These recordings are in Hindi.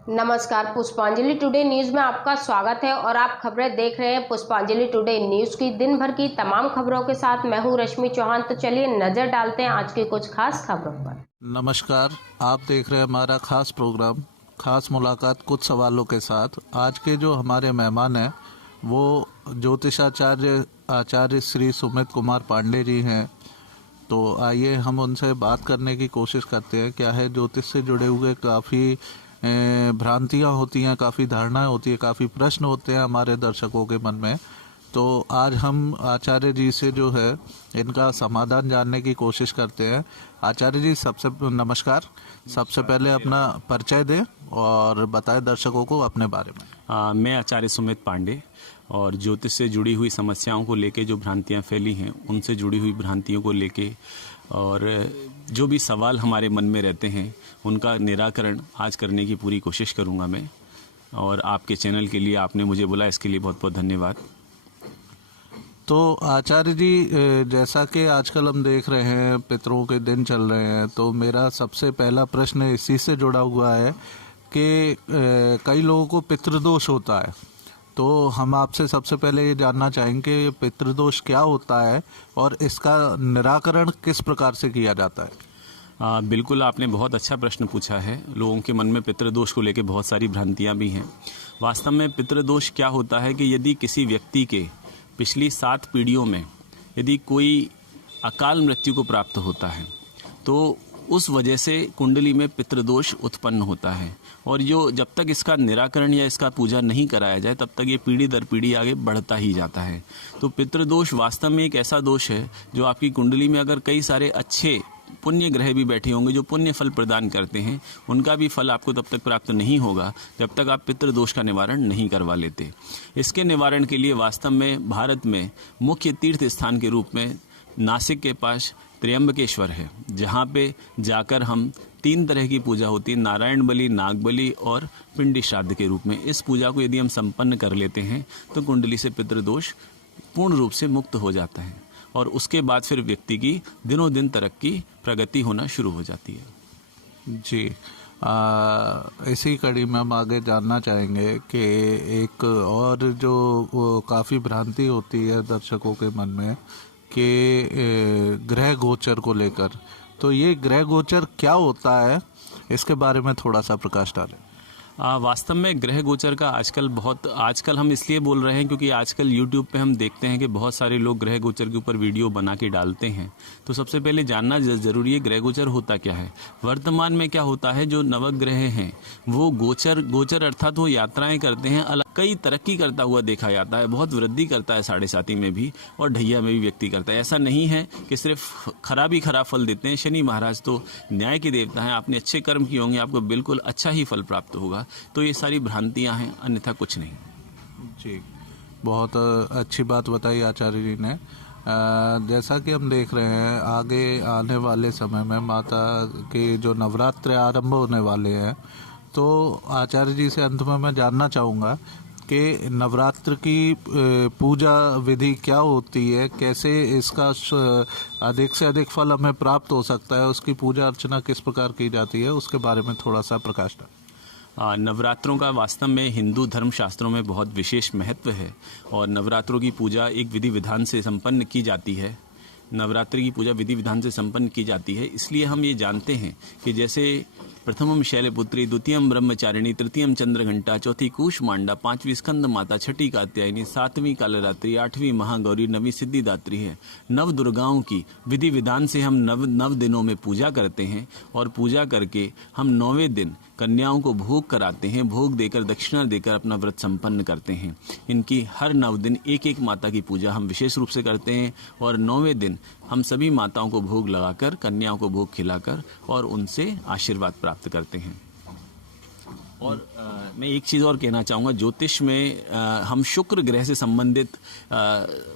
नमस्कार, पुष्पांजलि टुडे न्यूज़ में आपका स्वागत है और आप खबरें देख रहे हैं पुष्पांजलि टुडे न्यूज़ की। दिन भर की तमाम खबरों के साथ मैं हूं रश्मि चौहान। तो चलिए नजर डालते हैं आज की कुछ खास खबरों पर। नमस्कार, आप देख रहे हैं हमारा खास प्रोग्राम खास मुलाकात कुछ सवालों के साथ। आज के जो हमारे मेहमान हैं वो ज्योतिषाचार्य आचार्य श्री सुमित कुमार पांडे जी हैं। तो आइए हम उनसे बात करने की कोशिश करते हैं। क्या है, ज्योतिष से जुड़े हुए काफ़ी भ्रांतियाँ होती हैं, काफ़ी धारणाएं होती है, काफ़ी प्रश्न होते हैं हमारे दर्शकों के मन में। तो आज हम आचार्य जी से जो है इनका समाधान जानने की कोशिश करते हैं। आचार्य जी, सबसे नमस्कार। सबसे पहले अपना परिचय दें और बताएं दर्शकों को अपने बारे में। मैं आचार्य सुमित पांडे और ज्योतिष से जुड़ी हुई समस्याओं को लेके जो भ्रांतियां फैली हैं उनसे जुड़ी हुई भ्रांतियों को लेके और जो भी सवाल हमारे मन में रहते हैं उनका निराकरण आज करने की पूरी कोशिश करूंगा मैं। और आपके चैनल के लिए आपने मुझे बुलाया, इसके लिए बहुत बहुत धन्यवाद। तो आचार्य जी, जैसा कि आजकल हम देख रहे हैं पितरों के दिन चल रहे हैं, तो मेरा सबसे पहला प्रश्न इसी से जुड़ा हुआ है कि कई लोगों को पितृदोष होता है। तो हम आपसे सबसे पहले ये जानना चाहेंगे पितृदोष क्या होता है और इसका निराकरण किस प्रकार से किया जाता है। बिल्कुल, आपने बहुत अच्छा प्रश्न पूछा है। लोगों के मन में पितृदोष को लेकर बहुत सारी भ्रांतियां भी हैं। वास्तव में पितृदोष क्या होता है कि यदि किसी व्यक्ति के पिछली 7 पीढ़ियों में यदि कोई अकाल मृत्यु को प्राप्त होता है तो उस वजह से कुंडली में पितृदोष उत्पन्न होता है। और जो जब तक इसका निराकरण या इसका पूजा नहीं कराया जाए तब तक ये पीढ़ी दर पीढ़ी आगे बढ़ता ही जाता है। तो पितृदोष वास्तव में एक ऐसा दोष है जो आपकी कुंडली में अगर कई सारे अच्छे पुण्य ग्रह भी बैठे होंगे जो पुण्य फल प्रदान करते हैं, उनका भी फल आपको तब तक प्राप्त नहीं होगा जब तक आप पितृदोष का निवारण नहीं करवा लेते। इसके निवारण के लिए वास्तव में भारत में मुख्य तीर्थ स्थान के रूप में नासिक के पास त्र्यंबकेश्वर है, जहाँ पे जाकर हम 3 तरह की पूजा होती है, नारायण बलि, नाग बलि और पिंडी श्राद्ध के रूप में। इस पूजा को यदि हम संपन्न कर लेते हैं तो कुंडली से पितृदोष पूर्ण रूप से मुक्त हो जाता है और उसके बाद फिर व्यक्ति की दिनों दिन तरक्की प्रगति होना शुरू हो जाती है। जी, इसी कड़ी में हम आगे जानना चाहेंगे कि एक और जो काफ़ी भ्रांति होती है दर्शकों के मन में कि ग्रह गोचर को लेकर, तो ये ग्रह गोचर क्या होता है, इसके बारे में थोड़ा सा प्रकाश डालें। वास्तव में ग्रह गोचर का आजकल हम इसलिए बोल रहे हैं क्योंकि आजकल YouTube पे हम देखते हैं कि बहुत सारे लोग ग्रह गोचर के ऊपर वीडियो बना के डालते हैं। तो सबसे पहले जानना जरूरी है ग्रह गोचर होता क्या है। वर्तमान में क्या होता है, जो नवग्रह हैं वो गोचर अर्थात वो यात्राएं करते हैं, कई तरक्की करता हुआ देखा जाता है, बहुत वृद्धि करता है 7.5 में भी और ढैया में भी व्यक्ति करता है। ऐसा नहीं है कि सिर्फ खराब फल देते हैं। शनि महाराज तो न्याय के देवता हैं, आपने अच्छे कर्म किए होंगे, आपको बिल्कुल अच्छा ही फल प्राप्त होगा। तो ये सारी भ्रांतियां हैं, अन्यथा कुछ नहीं। जी, बहुत अच्छी बात बताई आचार्य जी ने। जैसा कि हम देख रहे हैं आगे आने वाले समय में माता के जो नवरात्र आरंभ होने वाले हैं, तो आचार्य जी से अंत में मैं जानना चाहूँगा कि नवरात्र की पूजा विधि क्या होती है, कैसे इसका अधिक से अधिक फल हमें प्राप्त हो सकता है, उसकी पूजा अर्चना किस प्रकार की जाती है, उसके बारे में थोड़ा सा प्रकाश डालें। नवरात्रों का वास्तव में हिंदू धर्म शास्त्रों में बहुत विशेष महत्व है और नवरात्रों की पूजा एक विधि विधान से संपन्न की जाती है। नवरात्रि की पूजा विधि विधान से संपन्न की जाती है, इसलिए हम ये जानते हैं कि जैसे प्रथमम शैलपुत्री, द्वितीयम ब्रह्मचारिणी, तृतीयम चंद्रघंटा, चौथी कूष्मांडा, 5वीं स्कंद माता, 6ठी कात्यायनी, 7वीं कालरात्रि, 8वीं महागौरी, 9वीं सिद्धिदात्री है। 9 दुर्गाओं की विधि विधान से हम नव दिनों में पूजा करते हैं और पूजा करके हम 9वें दिन कन्याओं को भोग कराते हैं। भोग देकर दक्षिणा देकर अपना व्रत संपन्न करते हैं। इनकी हर 9 दिन एक माता की पूजा हम विशेष रूप से करते हैं और 9वें दिन हम सभी माताओं को भोग लगाकर, कन्याओं को भोग खिलाकर और उनसे आशीर्वाद प्राप्त करते हैं। और मैं एक चीज़ और कहना चाहूँगा, ज्योतिष में हम शुक्र ग्रह से संबंधित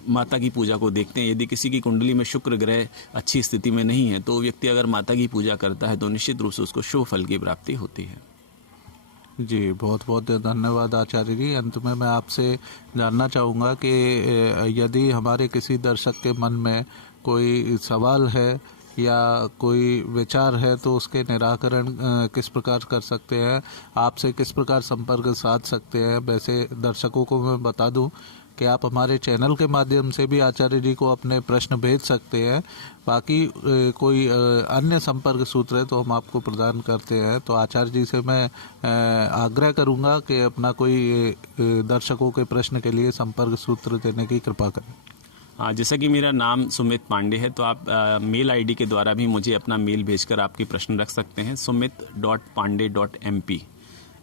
माता की पूजा को देखते हैं। यदि किसी की कुंडली में शुक्र ग्रह अच्छी स्थिति में नहीं है तो व्यक्ति अगर माता की पूजा करता है तो निश्चित रूप से उसको शुभ फल की प्राप्ति होती है। जी, बहुत बहुत धन्यवाद आचार्य जी। अंत में मैं आपसे जानना चाहूँगा कि यदि हमारे किसी दर्शक के मन में कोई सवाल है या कोई विचार है तो उसके निराकरण किस प्रकार कर सकते हैं, आपसे किस प्रकार संपर्क साध सकते हैं। वैसे दर्शकों को मैं बता दूं कि आप हमारे चैनल के माध्यम से भी आचार्य जी को अपने प्रश्न भेज सकते हैं। बाकी कोई अन्य संपर्क सूत्र है तो हम आपको प्रदान करते हैं। तो आचार्य जी से मैं आग्रह करूंगा कि अपना कोई दर्शकों के प्रश्न के लिए संपर्क सूत्र देने की कृपा करें। जैसा कि मेरा नाम सुमित पांडे है, तो आप मेल आईडी के द्वारा भी मुझे अपना मेल भेजकर आपके प्रश्न रख सकते हैं। sumit.pandey.mp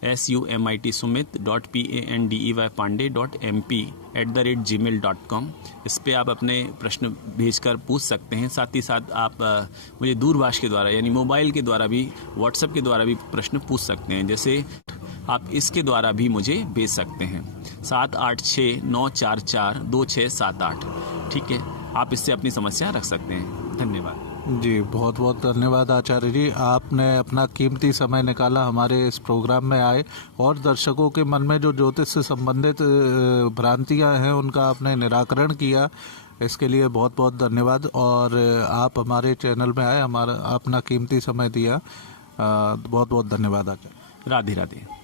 SUMIT sumit.pandey.mp@gmail.com। इस पे आप अपने प्रश्न भेजकर पूछ सकते हैं। साथ ही साथ आप मुझे दूरभाष के द्वारा यानी मोबाइल के द्वारा भी, व्हाट्सएप के द्वारा भी प्रश्न पूछ सकते हैं। जैसे आप इसके द्वारा भी मुझे भेज सकते हैं 7869442678। ठीक है, आप इससे अपनी समस्या रख सकते हैं। धन्यवाद जी। बहुत बहुत धन्यवाद आचार्य जी, आपने अपना कीमती समय निकाला हमारे इस प्रोग्राम में आए और दर्शकों के मन में जो ज्योतिष से संबंधित भ्रांतियां हैं उनका आपने निराकरण किया। इसके लिए बहुत बहुत धन्यवाद। और आप हमारे चैनल में आए, हमारा अपना कीमती समय दिया। बहुत बहुत धन्यवाद आचार्य। राधे राधे।